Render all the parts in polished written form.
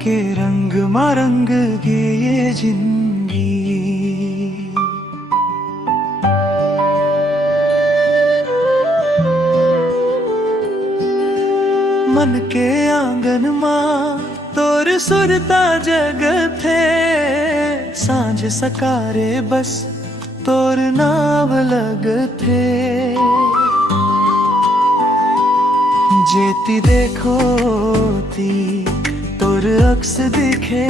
के रंग मारंग गे ये जिंदगी। मन के आंगन मां तोर सुरता जगत है, सांझ सकारे बस तोर नाव लग थे। जेती देखो ती तोर अक्स दिखे,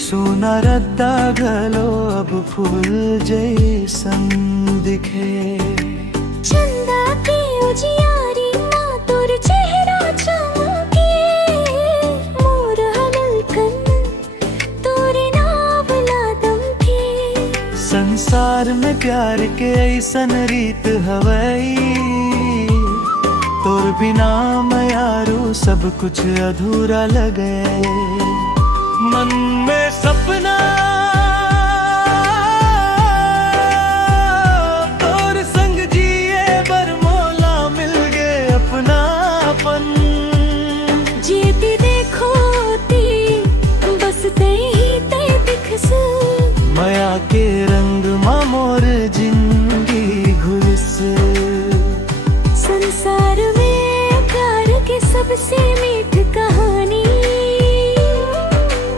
सोना रद्दा गलो अब फूल जैसन दिखे। चंदा की उजियारी माँ तोर चेहरा चमके, मोर हलकन तोरे नाव लादम थे। संसार में प्यार के ऐसन रीत हवई, तोर बिना मयारू सब कुछ अधूरा लगे। मन में सपना तोर संग जिए बरमौला मिल गए अपनापन। जीती देखो ती बस ते ही ते दिखस, माया के रंग मां मोर जिंदगी घुस। संसार में प्यार के सबसे मीठ कहानी,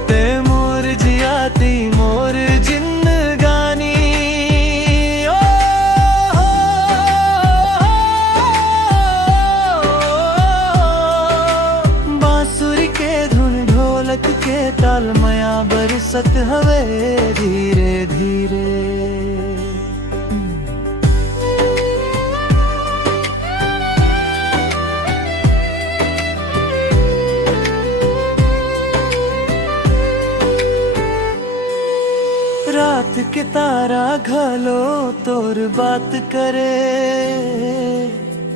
ते मोर जियाती मोर जिंदगानी। ओ बांसुरी के धुन ढोलक के ताल मया बरसत हवे धीरे धीरे। रात के तारा घलो तोर बात करे,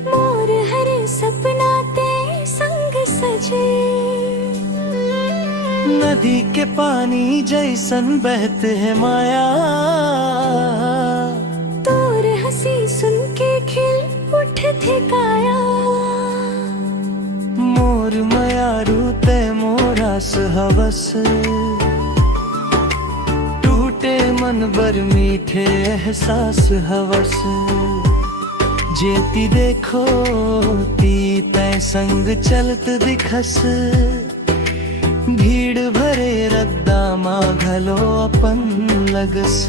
मोर हर सपना ते संग सजे। नदी के पानी जैसन बहते है माया, तोर हंसी सुन के खिल उठते काया। मोर मयारू ते मोरास हवस, मन बर मीठे एहसास हवस। जेती देखो ती तय संग चलत दिखस, भीड़ भरे रद्दा मां घलो अपन लगस।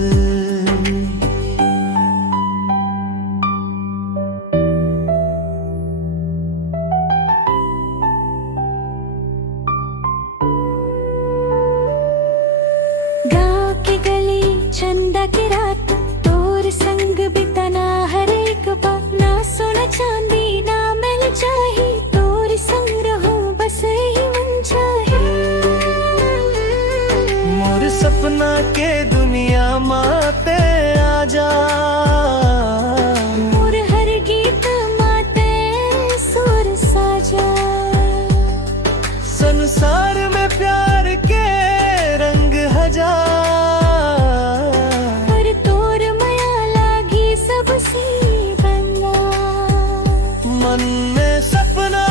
चंदा की रात तोर संग बिताना हर एक बात, ना सोना चांदी ना मिल चाही, तोर संग रहूं बस यही मन चाहे। मोर सपना के दुनिया माते आजा, मोर हर गीत माते सुर साजा। संसार में प्यार के रंग हजार, मन में सपना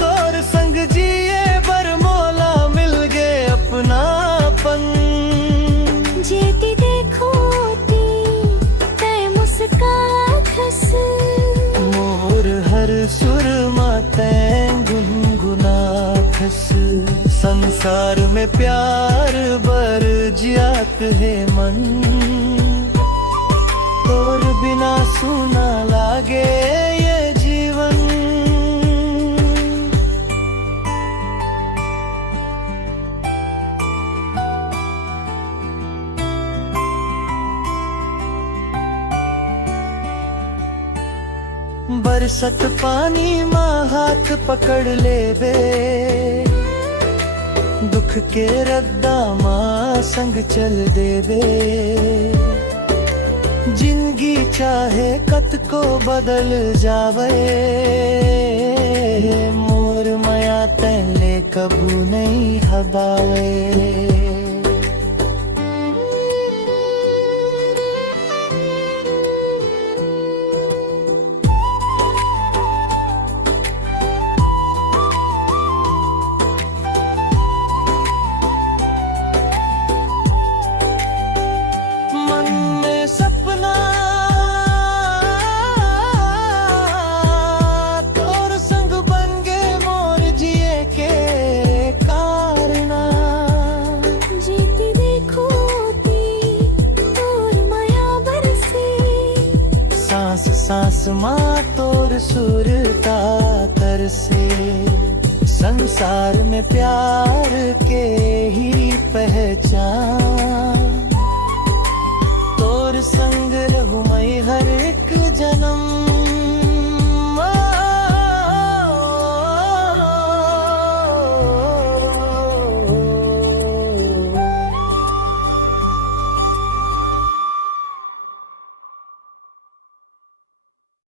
तोर संग जिए बरमौला मिल गए अपनापन। जेती देखो ती तय मुस्कात हंस, मोर हर सुर माते गुनगुनात हंस। संसार में प्यार बर जियात है मन, तोर बिना सुना लागे ये जीवन। बरसत पानी मां हाथ पकड़ लेवे, दुख के रद्दा मां संग चल देवे। जिंदगी चाहे कत को बदल जावे, मोर मया तैले कबू नहीं हबावे। सांस सांस माँ तोर सुरता तरसे संसार में प्यार के ही पहचान तोर संग रहूं मैं